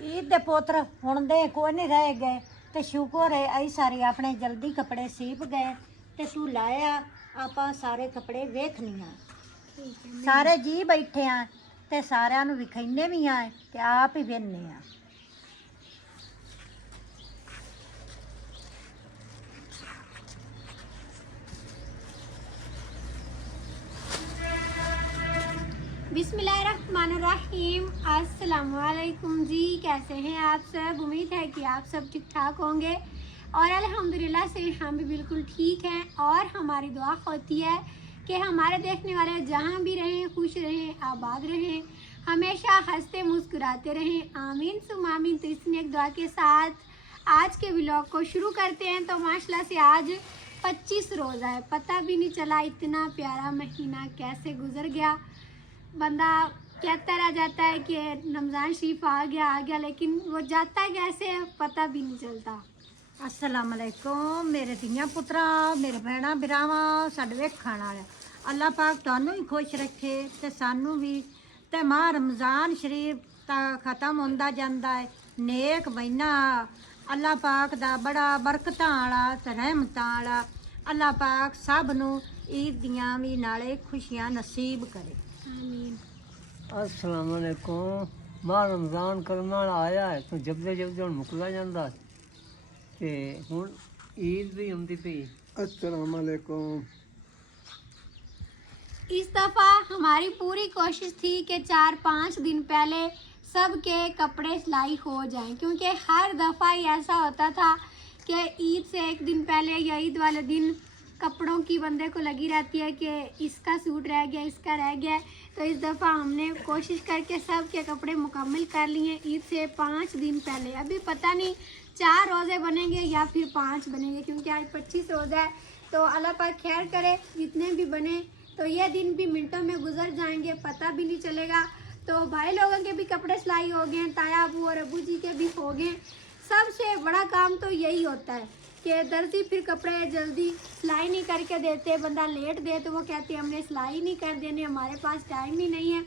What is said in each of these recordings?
ईद दे पुत्र हुण दे कोई नहीं रह गए ते शुक्र है आई सारे अपने जल्दी कपड़े सीप गए ते तू लाया आपां सारे कपड़े वेखनिया सारे जी बैठे आ ते सारिਆਂ ਨੂੰ ਵਿਖਾਈਨੇ ਵੀ ਆ ਤੇ ਆਪ ਹੀ ਵੇਖਨੇ ਆ। बिस्मिल्लाहिर्रहमानिर्रहीम। अस्सलामुअलैकुम जी, कैसे हैं आप सब? उम्मीद है कि आप सब ठीक ठाक होंगे और अल्हम्दुलिल्लाह से हम भी बिल्कुल ठीक हैं। और हमारी दुआ होती है कि हमारे देखने वाले जहाँ भी रहें खुश रहें, आबाद रहें, हमेशा हंसते मुस्कुराते रहें। आमीन सुम आमीन। तो इस नेक दुआ के साथ आज के व्लॉग को शुरू करते हैं। तो माशाल्लाह से आज 25 रोज़ा है, पता भी नहीं चला इतना प्यारा महीना कैसे गुजर गया। बंदा कहता रह जाता है कि रमज़ान शरीफ आ गया, लेकिन वो जाता कैसे है पता भी नहीं चलता। अस्सलाम वालेकुम मेरे धीआं पुत्रा, मेरे भैणा बिरावा, साडे वेखण वाले, अल्लाह पाक तुहानू ही खुश रखे ते सानू भी। ते माह रमज़ान शरीफ ता खत्म होंदा जांदा है, नेक महीना अल्लाह पाक दा बड़ा बरकतां वाला ते रहमतां वाला। अल्लाह पाक सब नू ईद दियां भी नाले खुशियां नसीब करे। आमीन। अस्सलाम वालेकुम। माह रमज़ान करम वाला आया है तो जबदे जबदे हुण मुकदा जांदा ते हुण ईद भी आउंदी पई। अस्सलाम वालेकुम। इस दफ़ा हमारी पूरी कोशिश थी कि 4-5 दिन पहले सबके कपड़े सिलाई हो जाएं, क्योंकि हर दफ़ा ही ऐसा होता था कि ईद से एक दिन पहले या ईद वाले दिन कपड़ों की बंदे को लगी रहती है कि इसका सूट रह गया, इसका रह गया। तो इस दफ़ा हमने कोशिश करके सब के कपड़े मुकम्मल कर लिए ईद से 5 दिन पहले। अभी पता नहीं 4 रोज़े बनेंगे या फिर 5 बनेंगे, क्योंकि आज 25 रोज़ा है। तो अल्लाह पाक खैर करे, जितने भी बने तो ये दिन भी मिनटों में गुजर जाएंगे, पता भी नहीं चलेगा। तो भाई लोगों के भी कपड़े सिलाई हो गए, ताया अबू और अबू जी के भी हो गए। सबसे बड़ा काम तो यही होता है कि दर्जी फिर कपड़े जल्दी सिलाई नहीं करके देते। बंदा लेट दे तो वो कहते हैं हमने सिलाई नहीं कर देने, हमारे पास टाइम ही नहीं है।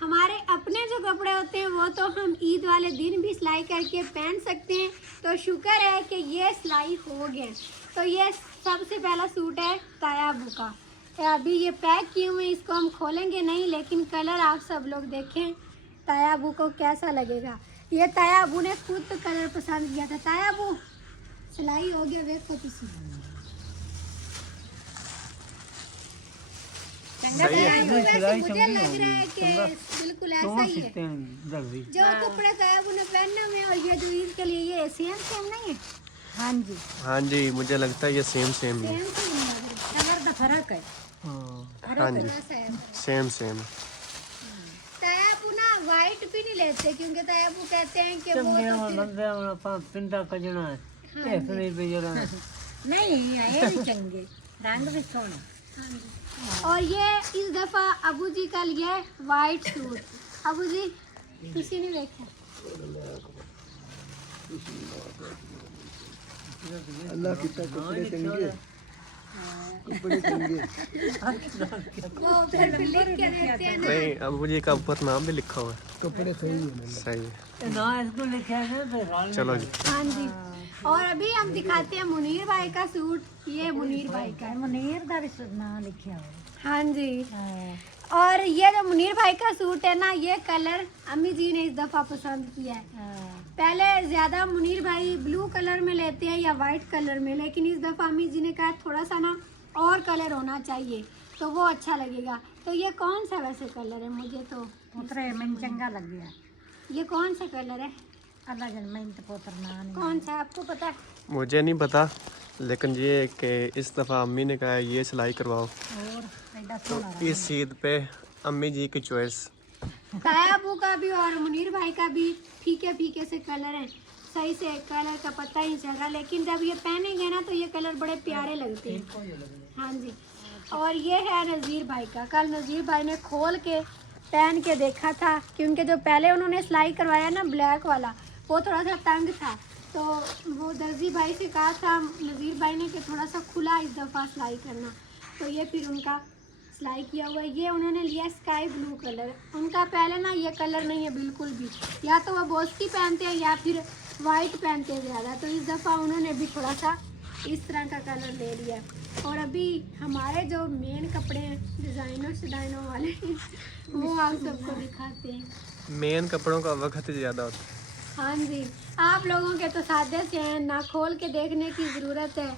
हमारे अपने जो कपड़े होते हैं वो तो हम ईद वाले दिन भी सिलाई करके पहन सकते हैं। तो शुक्र है कि ये सिलाई हो गए। तो ये सबसे पहला सूट है ताया अबू का। अभी ये पैक किए हुए, इसको हम खोलेंगे नहीं, लेकिन कलर आप सब लोग देखें ताया अबू को कैसा लगेगा। ये ताया अबू ने खुद तो कलर पसंद किया था। ताया अबू सिलाई हो गया, देखो तुसी मुझे लग रहा है कि बिल्कुल ऐसा ही है जो कपड़े ताया अबू ने पहने हुए। और ये जो ईद के लिए ये सेम नहीं है? हाँ जी, हाँ जी, मुझे लगता है ये सेम सेम ही है। कलर का फर्क है। हाँ जी, सेम। ताया अबू ना वाइट भी नहीं लेते, क्योंकि ताया अबू कहते हैं कि वो तो फिर पिंडा कजना है नहीं पे जरा नहीं ये भी चंगे रंग भी सोने। और ये इस दफा अबू जी का लिया है वाइट सूट। अबू जी किसी ने देखा? अल्लाह की कपड़े चंगे, कपड़े चंगे। वो उधर पे लिख के देते हैं ना। नहीं, अब मुझे का ऊपर नाम भी लिखा हुआ है। कपड़े सही है। सही है। ना इसको लिखा है तो चलो जी। हाँ जी। और अभी हम दिखाते हैं मुनीर भाई का सूट। ये मुनीर भाई का है। मुनीर दा भी नाम लिखा हुआ। हाँ जी। और ये जो मुनीर भाई का सूट है ना, ये कलर अम्मी जी ने इस दफा पसंद किया है। पहले ज्यादा मुनीर भाई ब्लू कलर में लेते हैं या वाइट कलर में, लेकिन इस दफा अम्मी जी ने कहा थोड़ा सा ना और कलर होना चाहिए तो वो अच्छा लगेगा। तो ये कौन सा वैसे कलर है? मुझे तो पुत्रे मन चंगा लग गया। ये कौन सा कलर है? अल्लाह जन मैं तो पुत्र ना नहीं। कौन सा आपको पता है? मुझे नहीं पता, लेकिन ये कि इस दफ़ा अम्मी ने कहा ये सिलाई करवाओ, और एडा तो सोना इस ईद पे अम्मी जी की चॉइस। ताया अबू का भी और मुनीर भाई का भी फीके फीके से कलर है, सही से कलर का पता ही नहीं चल रहा, लेकिन जब ये पहनेंगे ना तो ये कलर बड़े प्यारे लगते हैं। हाँ जी। और ये है नज़ीर भाई का। कल नज़ीर भाई ने खोल के पहन के देखा था, क्योंकि जो पहले उन्होंने सिलाई करवाया ना ब्लैक वाला, वो थोड़ा सा तंग था। तो वो दर्जी भाई से कहा था नज़ीर भाई ने कि थोड़ा सा खुला इस दफ़ा सिलाई करना। तो ये फिर उनका सिलाई किया हुआ है। ये उन्होंने लिया स्काई ब्लू कलर। उनका पहले ना ये कलर नहीं है बिल्कुल भी, या तो वो बोस्की पहनते हैं या फिर वाइट पहनते हैं ज़्यादा, तो इस दफ़ा उन्होंने भी थोड़ा सा इस तरह का कलर ले लिया। और अभी हमारे जो मेन कपड़े हैं डिज़ाइनों वाले वो आप सबको दिखाते हैं। मेन कपड़ों का वक्त ज़्यादा होता है। हाँ जी, आप लोगों के तो सादे से हैं, ना खोल के देखने की ज़रूरत है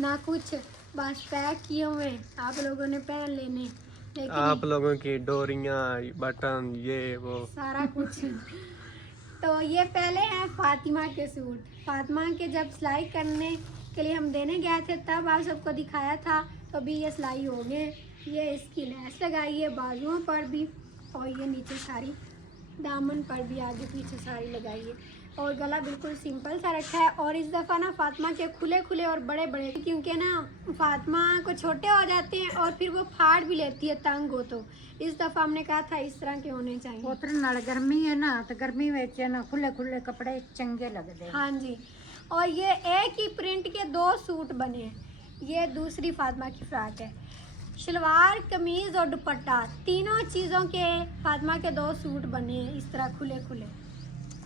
ना कुछ, बस पैक किए हुए आप लोगों ने पहन लेने। लेकिन आप लोगों की डोरियाँ, बटन, ये वो सारा कुछ तो ये पहले हैं फातिमा के सूट। फातिमा के जब सिलाई करने के लिए हम देने गए थे तब आप सबको दिखाया था, तो अभी ये सिलाई हो गए। ये इसकी लैस लगाई है बाजुओं पर भी, और ये नीचे सारी दामन पर भी आगे पीछे सारी लगाई है, और गला बिल्कुल सिंपल सा रखा है। और इस दफ़ा ना फातिमा के खुले खुले और बड़े बड़े, क्योंकि ना फातिमा को छोटे हो जाते हैं और फिर वो फाड़ भी लेती है तंग हो, तो इस दफ़ा हमने कहा था इस तरह के होने चाहिए। पुत्र नाल गर्मी है ना, तो गर्मी में ना खुले खुले कपड़े चंगे लगते हैं। हाँ जी, और ये एक ही प्रिंट के 2 सूट बने हैं। ये दूसरी फातिमा की फ्रॉक है, शलवार कमीज़ और दुपट्टा तीनों चीज़ों के फातिमा के 2 सूट बने हैं इस तरह खुले खुले।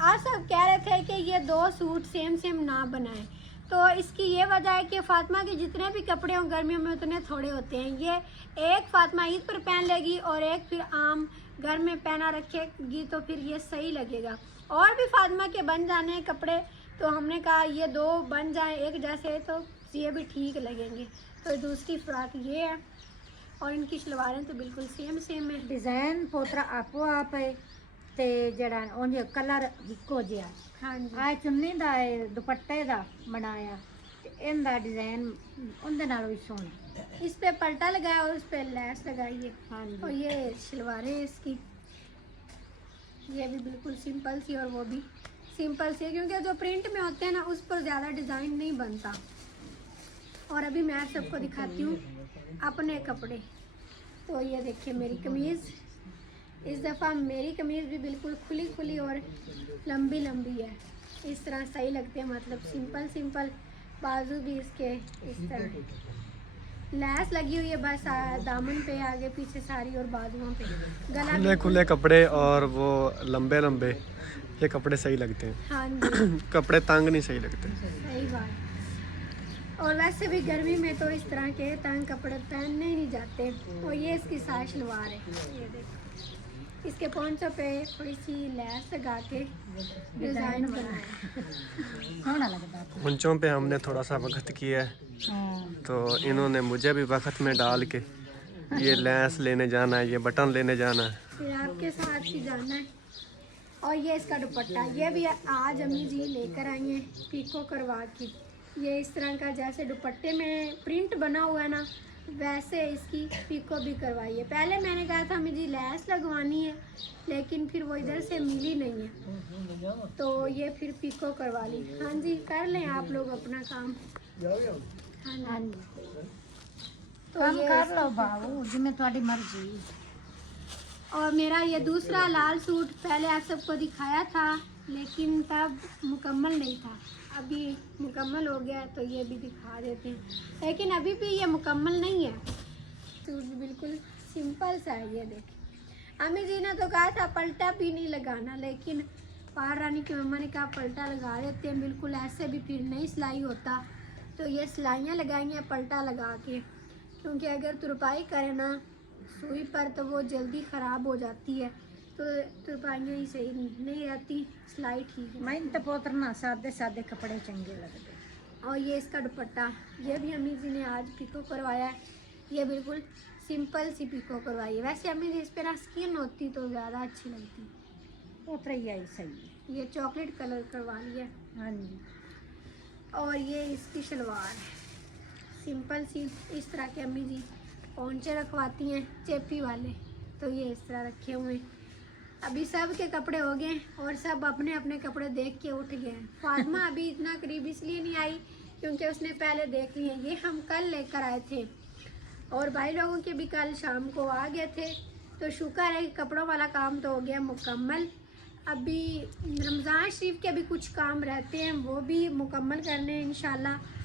आप सब कह रहे थे कि ये 2 सूट सेम ना बनाएं, तो इसकी ये वजह है कि फातिमा के जितने भी कपड़े हों गर्मियों में उतने थोड़े होते हैं। ये एक फातिमा ईद पर पहन लेगी और एक फिर आम घर में पहना रखेगी, तो फिर ये सही लगेगा। और भी फातिमा के बन जाने हैं कपड़े, तो हमने कहा ये 2 बन जाएं एक जैसे, तो ये भी ठीक लगेंगे। तो दूसरी फ्रॉक ये है, और इनकी शलवारें तो बिल्कुल सेम है। डिजाइन पोतरा आपो आप है ते जड़ा उंज कलर इको जिहा। हाँ जी, आ चुन्नी दा दुपट्टे दा बनाया ते इंदा डिजाइन उंदे नाल भी सोहना। इस पे पल्टा लगाया और उस पे लैस लगाई है। हाँ जी, और ये शलवारें इसकी, ये भी बिल्कुल सिंपल सी और वो भी सिंपल सी है, क्योंकि जो प्रिंट में होते हैं ना उस पर ज़्यादा डिज़ाइन नहीं बनता। और अभी मैं सबको दिखाती हूँ अपने कपड़े। तो ये देखिए मेरी कमीज़, इस दफ़ा मेरी कमीज़ भी बिल्कुल खुली खुली और लंबी है। इस तरह सही लगते हैं, मतलब सिंपल बाजू भी इसके इस तरह लैस लगी हुई है, बस दामन पे आगे पीछे सारी और बाजुओं पे। गला खुले खुले कपड़े और वो लंबे लंबे, ये कपड़े सही लगते हैं। हाँ जी, कपड़े तंग नहीं सही लगते। सही बात। और वैसे भी गर्मी में तो इस तरह के तंग कपड़े पहनने ही नहीं जाते। और ये इसकी सारी शलवार है, ये देखो इसके पोंचों पे थोड़ी सी लैस लगा के डिज़ाइन बनाया। सोहना लगता है। ऊंचों पे हमने थोड़ा सा वक्त किया है, हाँ, तो इन्होंने मुझे भी वक्त में डाल के ये लेंस लेने जाना है, ये बटन लेने जाना है। फिर आपके साथ ही जाना है। और ये इसका दुपट्टा, ये भी आज अम्मी जी लेकर आई हैं पीको करवा के। ये इस तरह का जैसे दुपट्टे में प्रिंट बना हुआ है ना, वैसे इसकी पीको भी करवाई है। पहले मैंने कहा था अम्मी जी लैस लगवानी है, लेकिन फिर वो इधर से मिली नहीं है, तो ये फिर पीको करवा ली। हाँ जी, कर लें आप लोग अपना काम। हाँ हाँ जी, जी, तो काम ये कर लो बाबू जिम्मे तुम्हारी मर्जी। और मेरा ये दूसरा लाल सूट पहले आप सबको दिखाया था, लेकिन तब मुकम्मल नहीं था, अभी मुकम्मल हो गया है, तो ये भी दिखा देते हैं। लेकिन अभी भी ये मुकम्मल नहीं है, सूट भी बिल्कुल सिंपल सा है। ये देखिए अम्मी जी ने तो कहा था पल्टा भी नहीं लगाना, लेकिन पार रानी की मम्मा ने कहा पल्टा लगा देते हैं, बिल्कुल ऐसे भी फिर नहीं सिलाई होता, तो ये सिलाइयाँ लगाई हैं पल्टा लगा के, क्योंकि अगर तुरपाई करें ना सुई पर तो वो जल्दी ख़राब हो जाती है, तो तुरपाइयाँ ही सही नहीं रहती, सिलाई ठीक है। मैं तो पोतर ना सादे सादे कपड़े चंगे लगते। और ये इसका दुपट्टा, ये भी अम्मी जी ने आज पिको करवाया है। ये बिल्कुल सिंपल सी पिको करवाई है। वैसे अम्मी जी इस पर ना स्किन होती तो ज़्यादा अच्छी लगती। पोतर ही आई सही है। ये चॉकलेट कलर करवा लिया। हाँ जी, और ये इसकी शलवार है सिंपल सी, इस तरह के अम्मी जी पोंचे रखवाती हैं चेपी वाले, तो ये इस तरह रखे हुए हैं। अभी सब के कपड़े हो गए और सब अपने अपने कपड़े देख के उठ गए हैं। फातिमा अभी इतना करीब इसलिए नहीं आई क्योंकि उसने पहले देख लिए। ये हम कल लेकर आए थे और भाई लोगों के भी कल शाम को आ गए थे, तो शुक्र है कि कपड़ों वाला काम तो हो गया मुकम्मल। अभी रमज़ान शरीफ के भी कुछ काम रहते हैं, वो भी मुकम्मल करने हैं इंशाल्लाह।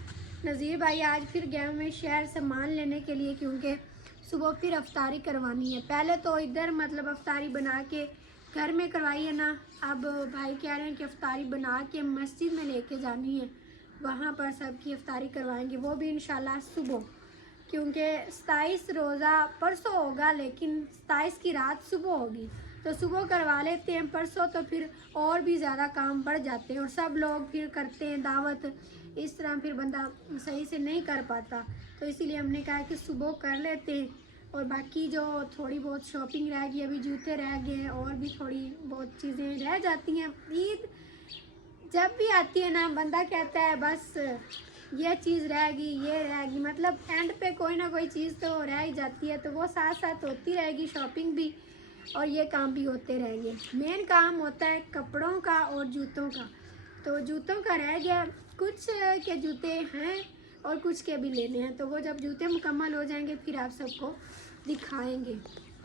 नज़ीर भाई आज फिर गए हुए शहर सामान लेने के लिए, क्योंकि सुबह फिर अफ्तारी करवानी है। पहले तो इधर मतलब अफ्तारी बना के घर में करवाई है ना, अब भाई कह रहे हैं कि अफ्तारी बना के मस्जिद में लेके जानी है, वहाँ पर सबकी अफ्तारी करवाएंगे, वो भी इंशाल्लाह सुबह, क्योंकि 27 रोज़ा परसों होगा लेकिन 27 की रात सुबह होगी, तो सुबह करवा लेते हैं। परसों तो फिर और भी ज़्यादा काम बढ़ जाते हैं और सब लोग फिर करते हैं दावत, इस तरह फिर बंदा सही से नहीं कर पाता, तो इसीलिए हमने कहा कि सुबह कर लेते हैं। और बाकी जो थोड़ी बहुत शॉपिंग रह गई, अभी जूते रह गए हैं और भी थोड़ी बहुत चीज़ें रह जाती हैं। ईद जब भी आती है ना, बंदा कहता है बस ये चीज़ रहेगी, ये रहेगी, मतलब एंड पे कोई ना कोई चीज़ तो रह ही जाती है, तो वो साथ साथ होती रहेगी, शॉपिंग भी और ये काम भी होते रहेंगे। मेन काम होता है कपड़ों का और जूतों का, तो जूतों का रह गया, कुछ के जूते हैं और कुछ के भी लेने हैं, तो वो जब जूते मुकम्मल हो जाएंगे फिर आप सबको दिखाएंगे।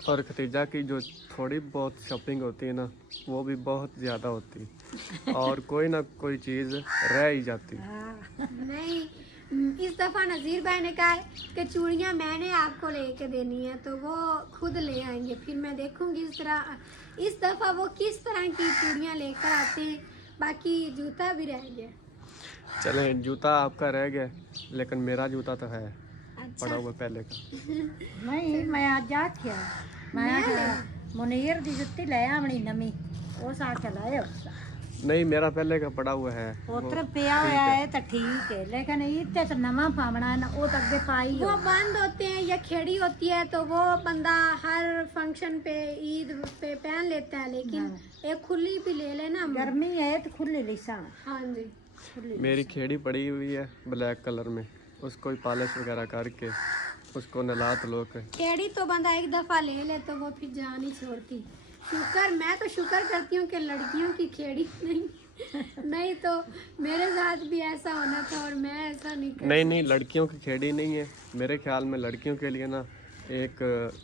और खतीजा की जो थोड़ी बहुत शॉपिंग होती है ना, वो भी बहुत ज़्यादा होती है और कोई ना कोई चीज़ रह ही जाती है। नहीं, इस दफ़ा नज़ीर भाई ने कहा है कि चूड़ियाँ मैंने आपको लेके देनी है, तो वो खुद ले आएंगे, फिर मैं देखूंगी इस दफ़ा वो किस तरह की चूड़ियाँ लेकर आते हैं। बाकी जूता भी रह गया। चले, जूता आपका रह गया लेकिन मेरा जूता तो है अच्छा। पड़ा हुआ पहले का। नहीं मैं आज आख्या मैं मुनीर दी जुत्ती ले आवनी नमी, उस आख्या लाए नहीं, मेरा पहले का पड़ा हुआ है। उतर पिया होया है तो ठीक है, लेकिन ईद ते नवा पावना है ना, वो तो अगे पाई वो बंद होते हैं या खेड़ी होती है तो वो बंदा हर फंक्शन पे ईद पे पहन लेता है, लेकिन एक खुली भी ले लेना। गर्मी है तो खुली लिसा। हाँ जी, मेरी खेड़ी पड़ी हुई है ब्लैक कलर में, उसको पॉलिश वगैरह करके उसको नला तलो के। खेड़ी तो बंदा एक दफ़ा ले ले तो वो फिर जान ही छोड़ती। मैं तो शुक्र करती हूँ कि लड़कियों की खेड़ी नहीं तो मेरे साथ भी ऐसा होना था और मैं ऐसा नहीं कर। नहीं, लड़कियों की खेड़ी नहीं है, मेरे ख्याल में लड़कियों के लिए ना एक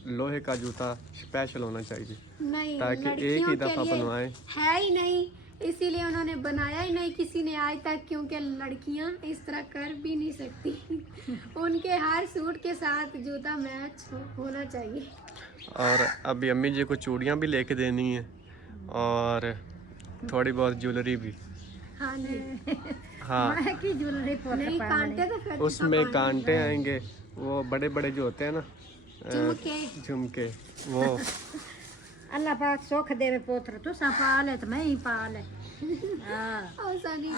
लोहे का जूता स्पेशल होना चाहिए, नहीं, ताकि एक ही दफ़ा बनवाएं। है ही नहीं, इसीलिए उन्होंने बनाया ही नहीं किसी ने आज तक, क्योंकि लड़कियां इस तरह कर भी नहीं सकती। उनके हर सूट के साथ जूता मैच होना चाहिए। और अभी अम्मी जी को चूड़ियाँ भी लेके देनी है और थोड़ी बहुत ज्वेलरी भी। हाँ जी, हाँ, मैं की ज्वेलरी नहीं कांटे तो फिर उसमें कांटे आएंगे, वो बड़े बड़े जो होते हैं ना झुमके वो। अल्लाह पाक सुख देवे पुत्र, तुसा पाले तो मैं ही पाले। हाँ, ऐसा नहीं।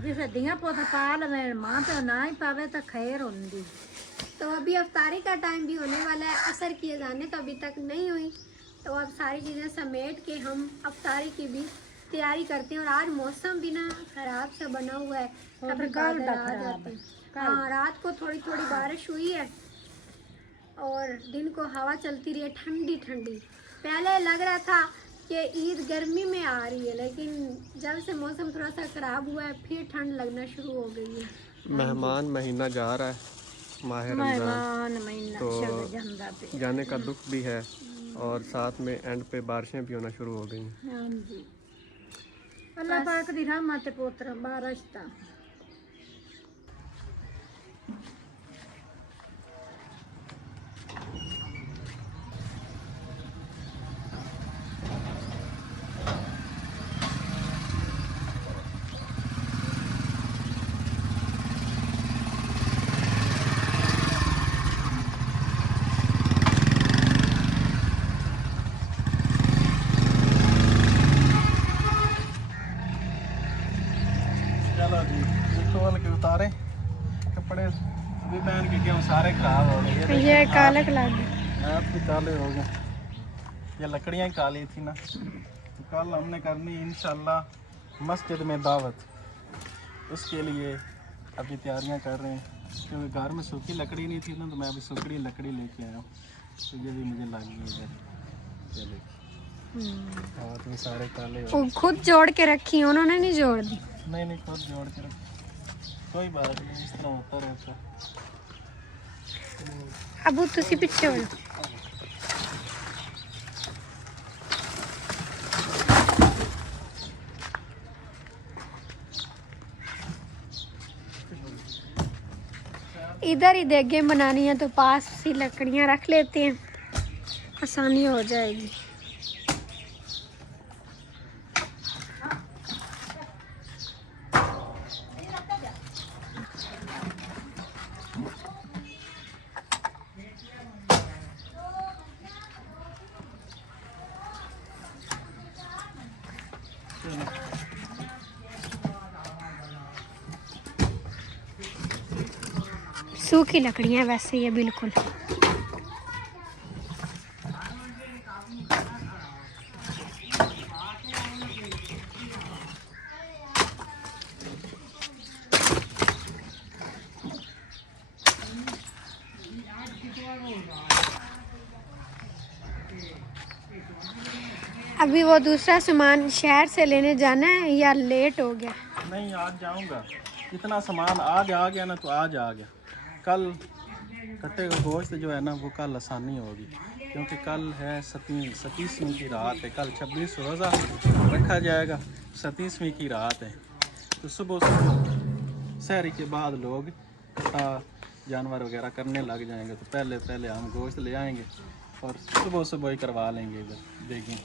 जिसे दिया पुत्र पाल में माँ पे ना ही पावे तो खैर होंगी। तो अभी अफ्तारी का टाइम भी होने वाला है, असर किए जाने तो अभी तक नहीं हुई, तो अब सारी चीज़ें समेट के हम अफ्तारी की भी तैयारी करते हैं। और आज मौसम भी ना खराब सा बना हुआ है, कभी बादल आ जाते हैं। हाँ, रात को थोड़ी थोड़ी बारिश हुई है और दिन को हवा चलती रही है ठंडी ठंडी। पहले लग रहा था कि ईद गर्मी में आ रही है, लेकिन जब से मौसम थोड़ा सा खराब हुआ है फिर ठंड लगना शुरू हो गई है। मेहमान महीना जा रहा है, माह रमजान, महीना तो जाने का दुख भी है और साथ में एंड पे बारिशें भी होना शुरू हो गई हैं। हाँ जी, अल्लाह पाक दी रहमत पुत्र बारिश ता। चलो जी, खोल के उतारे कपड़े भी पहन के क्यों सारे खराब हो गए। ये काले लग आप भी काले हो गए, ये लकड़ियाँ ही काली थी ना। तो कल हमने करनी इंशाल्लाह मस्जिद में दावत, उसके लिए अभी तैयारियां कर रहे हैं, क्योंकि घर में सूखी लकड़ी नहीं थी ना, तो मैं अभी सूखी लकड़ी लेके आया हूँ, तो ये भी मुझे लगी है। चलिए, हाँ, तो सारे काले हो वो खुद जोड़ के रखी, उन्होंने नहीं जोड़ दी। नहीं खुद जोड़ के रख, कोई बात नहीं, इस तरह होता रहता। अब तुसी पीछे हो। इधर ही देगें बनानी है तो पास सी लकड़ियाँ रख लेते हैं, आसानी हो जाएगी। सूखी लकड़ियाँ वैसे ये बिल्कुल। अभी वो दूसरा सामान शहर से लेने जाना है या लेट हो गया? नहीं, आज जाऊंगा। इतना सामान आज आ गया ना तो आज आ गया। कल कट्टे का गोश्त जो है ना वो कल आसानी होगी, क्योंकि कल है 27वीं की रात है। कल 26 रोज़ा रखा जाएगा, 27वीं की रात है। तो सुबह सहरी के बाद लोग जानवर वगैरह करने लग जाएंगे, तो पहले हम गोश्त ले आएंगे और सुबह ही करवा लेंगे इधर देखें,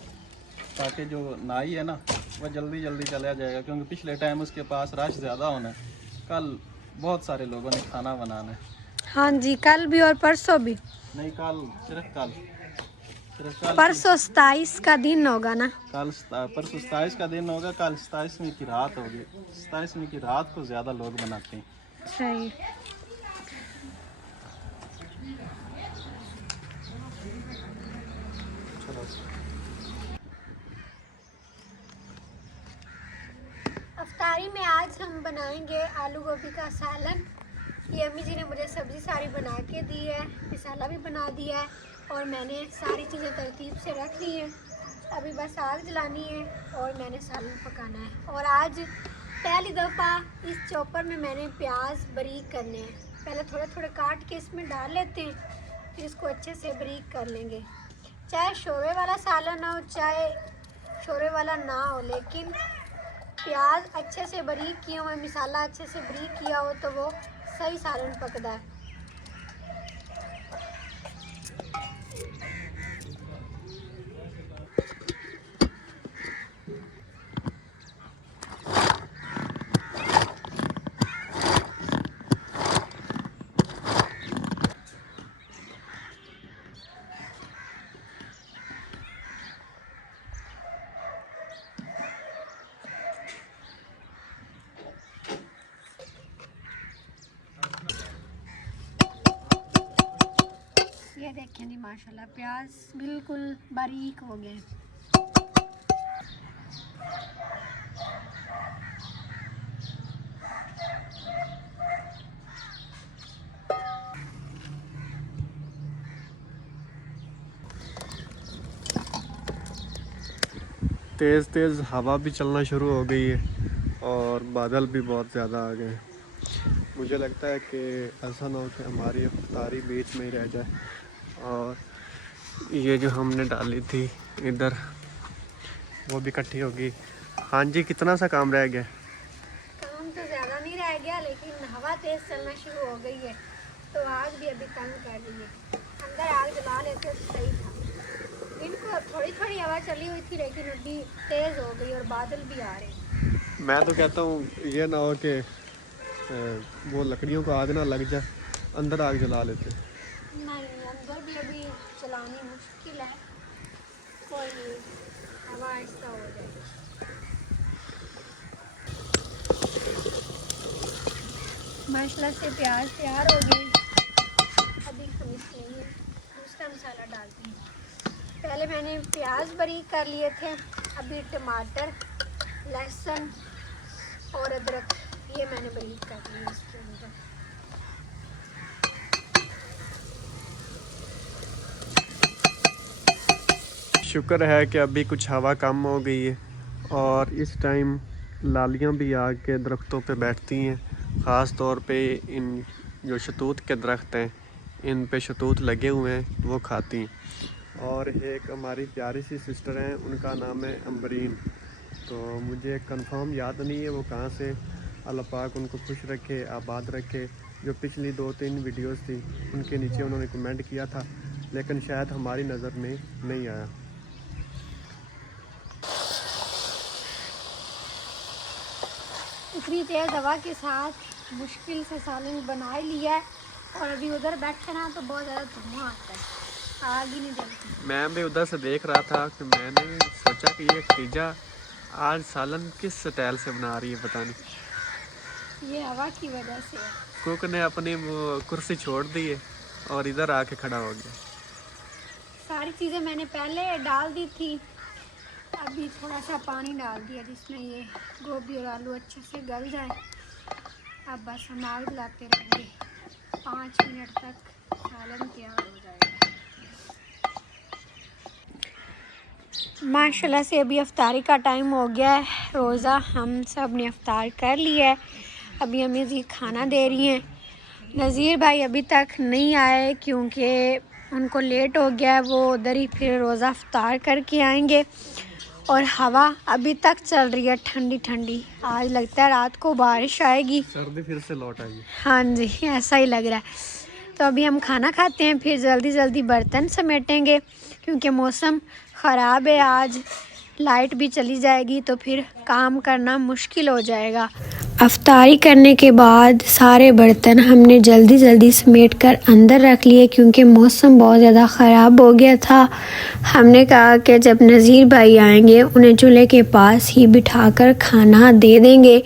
ताकि जो नाई है ना वह जल्दी चला जाएगा, क्योंकि पिछले टाइम उसके पास रश ज़्यादा होना है। कल बहुत सारे लोगों ने खाना बनाना है। हाँ जी, कल भी और परसों भी। नहीं, सिर्फ कल परसों 27 का दिन होगा ना? परसों 27 का दिन होगा, कल 27वीं की रात होगी। 27वीं की रात को ज़्यादा लोग बनाते हैं। सही। अफ्तारी में आज हम बनाएंगे आलू गोभी का सालन। ये अम्मी जी ने मुझे सब्ज़ी सारी बना के दी है, मसाला भी बना दिया है और मैंने सारी चीज़ें तरतीब से रख ली हैं। अभी बस आग जलानी है और मैंने सालन पकाना है। और आज पहली दफ़ा इस चॉपर में मैंने प्याज बारीक करने हैं। पहले थोड़े काट के इसमें डाल लेते हैं, फिर इसको अच्छे से बारीक कर लेंगे। चाहे शोरबे वाला सालन हो चाहे शोरबे वाला ना हो, लेकिन प्याज अच्छे से बारीक किया हुआ, मसाला अच्छे से बारीक किया हो तो वो सही सालन पकता है। ये देखें जी, माशाल्लाह प्याज बिल्कुल बारीक हो गए। तेज़ हवा भी चलना शुरू हो गई है और बादल भी बहुत ज़्यादा आ गए हैं। मुझे लगता है कि ऐसा ना हो कि हमारी इफ्तारी बीच में ही रह जाए। और ये जो हमने डाली थी इधर वो भी इकट्ठी होगी। हाँ जी, कितना सा काम रह गया? काम तो ज़्यादा नहीं रह गया, लेकिन हवा तेज़ चलना शुरू हो गई है तो आग भी अभी तंग कर रही है। अंदर आग जला लेते तो सही था। इनको थोड़ी हवा चली हुई थी, लेकिन अभी तेज़ हो गई और बादल भी आ रहे हैं। मैं तो कहता हूँ ये ना हो कि वो लकड़ियों को आग ना लग जाए, अंदर आग जला लेते। नहीं, अंदर भी अभी चलानी मुश्किल है। कोई नहीं, हवा ऐसा हो जाएगी। माशाल्लाह से प्याज तैयार हो गई। अभी हम इसमें दूसरा मसाला डालते हैं। पहले मैंने प्याज बारीक कर लिए थे, अभी टमाटर, लहसुन और अदरक ये मैंने बारीक कर लिया इसके अंदर। शुक्र है कि अभी कुछ हवा कम हो गई है और इस टाइम लालियाँ भी आग के दरख्तों पे बैठती हैं। ख़ास तौर पे इन जो शतूत के दरख्त हैं इन पे शतूत लगे हुए हैं, वो खाती हैं। और एक हमारी प्यारी सी सिस्टर हैं, उनका नाम है अम्बरीन। तो मुझे कंफर्म याद नहीं है वो कहाँ से। अल्लाह पाक उनको खुश रखे, आबाद रखे। जो पिछली 2-3 वीडियोस थी उनके नीचे उन्होंने कमेंट किया था, लेकिन शायद हमारी नज़र में नहीं आया। इतनी तेज़ हवा के साथ मुश्किल से सालन बना ही लिया है और अभी उधर बैठे ना तो बहुत ज़्यादा धुआं आता है, आग ही नहीं जलती। मैं भी उधर से देख रहा था कि मैंने सोचा कि ये खतीजा आज सालन किस स्टाइल से बना रही है, पता नहीं। ये हवा की वजह से है। कुक ने अपनी वो कुर्सी छोड़ दी है और इधर आके खड़ा हो गया। सारी चीज़ें मैंने पहले डाल दी थी, अभी थोड़ा सा पानी डाल दिया जिसमें ये गोभी और आलू अच्छे से गल जाए। अब बस हम आग जलाते रहेंगे, 5 मिनट तक सालन तैयार हो जाएगा। माशाल्लाह से अभी अफ्तारी का टाइम हो गया है, रोज़ा हम सब ने अफ्तार कर लिया है। अभी हमें जी खाना दे रही हैं। नज़ीर भाई अभी तक नहीं आए क्योंकि उनको लेट हो गया है, वो उधर ही फिर रोज़ा अफ्तार करके आएंगे। और हवा अभी तक चल रही है ठंडी ठंडी, आज लगता है रात को बारिश आएगी। सर्दी फिर से लौट आई है। हाँ जी, ऐसा ही लग रहा है। तो अभी हम खाना खाते हैं, फिर जल्दी जल्दी बर्तन समेटेंगे क्योंकि मौसम ख़राब है, आज लाइट भी चली जाएगी तो फिर काम करना मुश्किल हो जाएगा। अफ्तारी करने के बाद सारे बर्तन हमने जल्दी जल्दी समेट कर अंदर रख लिए क्योंकि मौसम बहुत ज़्यादा ख़राब हो गया था। हमने कहा कि जब नज़ीर भाई आएंगे उन्हें चूल्हे के पास ही बिठाकर खाना दे देंगे।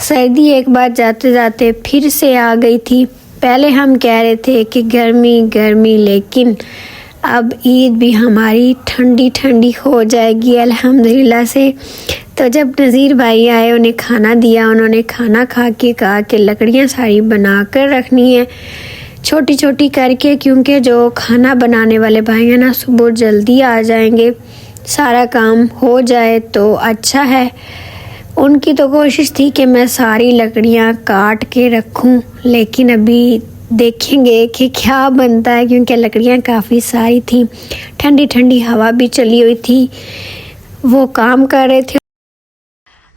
सर्दी एक बार जाते जाते फिर से आ गई थी। पहले हम कह रहे थे कि गर्मी गर्मी, लेकिन अब ईद भी हमारी ठंडी ठंडी हो जाएगी अल्हम्दुलिल्लाह से। तो जब नज़ीर भाई आए, उन्हें खाना दिया, उन्होंने खाना खा के कहा कि लकड़ियाँ सारी बना कर रखनी है छोटी छोटी करके, क्योंकि जो खाना बनाने वाले भाई हैं ना सुबह जल्दी आ जाएंगे, सारा काम हो जाए तो अच्छा है। उनकी तो कोशिश थी कि मैं सारी लकड़ियाँ काट के रखूँ, लेकिन अभी देखेंगे कि क्या बनता है क्योंकि लकड़ियाँ काफ़ी सारी थी, ठंडी ठंडी हवा भी चली हुई थी, वो काम कर रहे थे।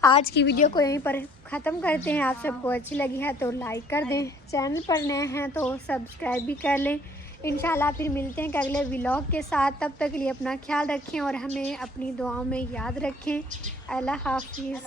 आज की वीडियो को यहीं पर ख़त्म करते हैं। आप सबको अच्छी लगी है तो लाइक कर दें, चैनल पर नए हैं तो सब्सक्राइब भी कर लें। इंशाल्लाह फिर मिलते हैं अगले व्लॉग के साथ। तब तक के लिए अपना ख्याल रखें और हमें अपनी दुआओं में याद रखें। अल्लाह हाफिज़।